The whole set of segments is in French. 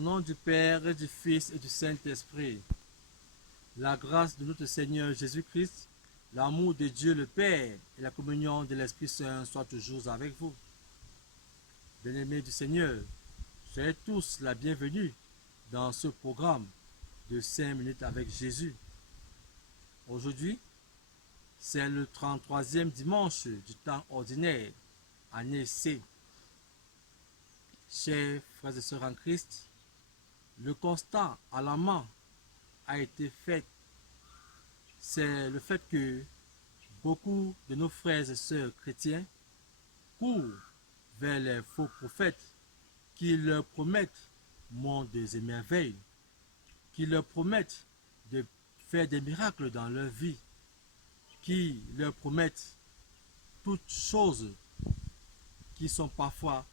Au nom du Père, et du Fils et du Saint-Esprit, la grâce de notre Seigneur Jésus-Christ, l'amour de Dieu le Père et la communion de l'Esprit Saint soient toujours avec vous. Bien-aimés du Seigneur, soyez tous la bienvenue dans ce programme de 5 minutes avec Jésus. Aujourd'hui, c'est le 33e dimanche du temps ordinaire, année C. Chers frères et sœurs en Christ, le constat alarmant a été fait. C'est le fait que beaucoup de nos frères et sœurs chrétiens courent vers les faux prophètes qui leur promettent mondes et merveilles, qui leur promettent de faire des miracles dans leur vie, qui leur promettent toutes choses qui sont parfois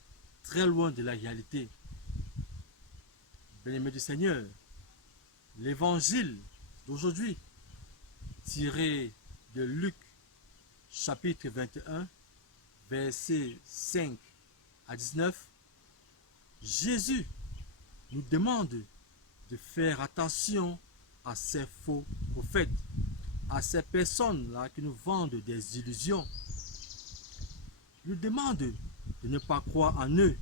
très loin de la réalité. Bien-aimés du Seigneur, l'évangile d'aujourd'hui, tiré de Luc chapitre 21, versets 5 à 19, Jésus nous demande de faire attention à ces faux prophètes, à ces personnes-là qui nous vendent des illusions. Il nous demande de ne pas croire en eux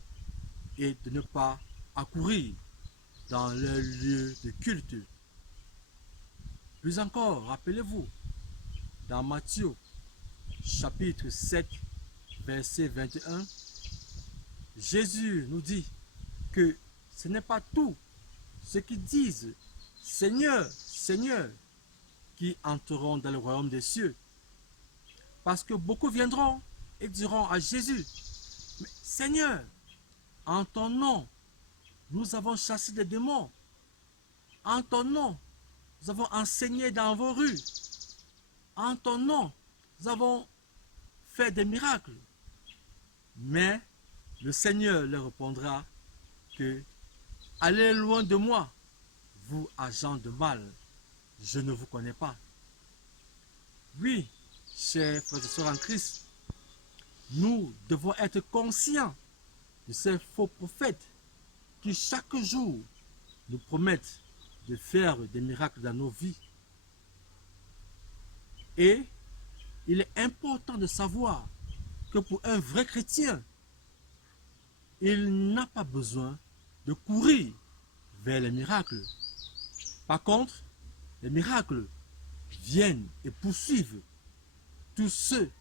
et de ne pas accourir dans leur lieu de culte. Plus encore, rappelez-vous, dans Matthieu chapitre 7, verset 21, Jésus nous dit que ce n'est pas tous ceux qui disent Seigneur, Seigneur, qui entreront dans le royaume des cieux. Parce que beaucoup viendront et diront à Jésus, mais Seigneur, en ton nom, nous avons chassé des démons. En ton nom, nous avons enseigné dans vos rues. En ton nom, nous avons fait des miracles. Mais le Seigneur leur répondra que allez loin de moi, vous agents de mal, je ne vous connais pas. Oui, chers frères et sœurs en Christ, nous devons être conscients de ces faux prophètes qui chaque jour nous promettent de faire des miracles dans nos vies. Et il est important de savoir que pour un vrai chrétien, il n'a pas besoin de courir vers les miracles. Par contre, les miracles viennent et poursuivent tous ceux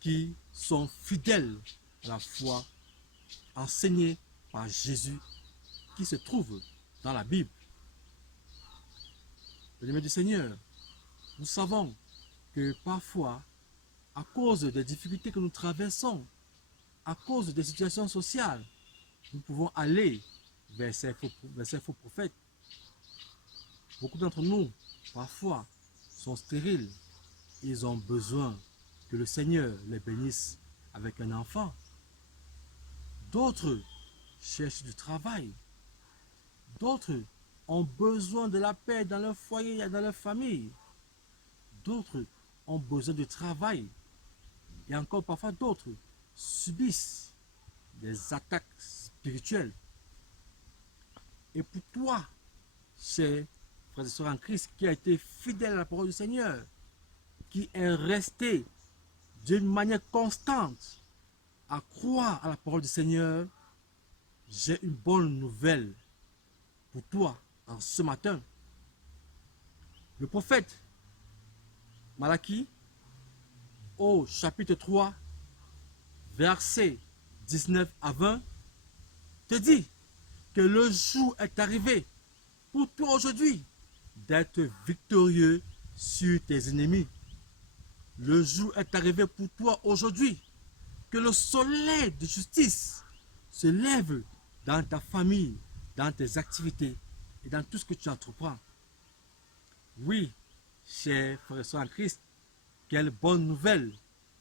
qui sont fidèles à la foi enseignée par Jésus qui se trouve dans la Bible. Bien-aimés du Seigneur, nous savons que parfois, à cause des difficultés que nous traversons, à cause des situations sociales, nous pouvons aller vers ces faux prophètes. Beaucoup d'entre nous, parfois, sont stériles. Ils ont besoin que le Seigneur les bénisse avec un enfant. D'autres cherchent du travail. D'autres ont besoin de la paix dans leur foyer et dans leur famille. D'autres ont besoin de travail. Et encore parfois d'autres subissent des attaques spirituelles. Et pour toi, chers frères et sœurs en Christ, qui a été fidèle à la parole du Seigneur, qui est resté d'une manière constante à croire à la parole du Seigneur, j'ai une bonne nouvelle pour toi en ce matin. Le prophète Malachie, au chapitre 3, versets 19 à 20, te dit que le jour est arrivé pour toi aujourd'hui d'être victorieux sur tes ennemis. Le jour est arrivé pour toi aujourd'hui que le soleil de justice se lève dans ta famille, dans tes activités et dans tout ce que tu entreprends. Oui, chers frères et sœurs en Christ, quelle bonne nouvelle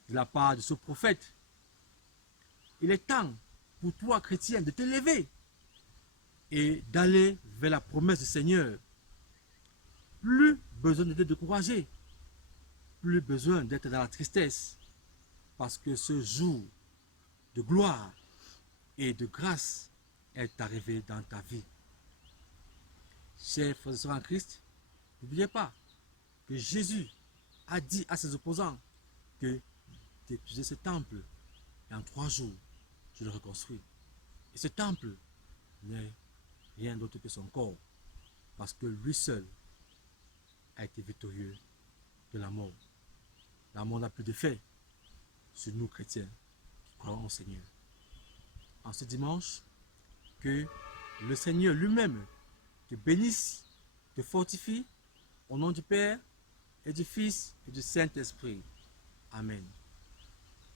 de la part de ce prophète. Il est temps pour toi, chrétien, de te lever et d'aller vers la promesse du Seigneur. Plus besoin de te décourager, plus besoin d'être dans la tristesse, parce que ce jour de gloire et de grâce est arrivé dans ta vie. chers frères et sœurs en Christ, n'oubliez pas que Jésus a dit à ses opposants que détruisez ce temple et en 3 jours, je le reconstruis. Et ce temple n'est rien d'autre que son corps, parce que lui seul a été victorieux de la mort. La mort n'a plus d'effet sur nous chrétiens qui croyons au Seigneur. En ce dimanche, que le Seigneur lui-même te bénisse, te fortifie, au nom du Père et du Fils et du Saint-Esprit. Amen.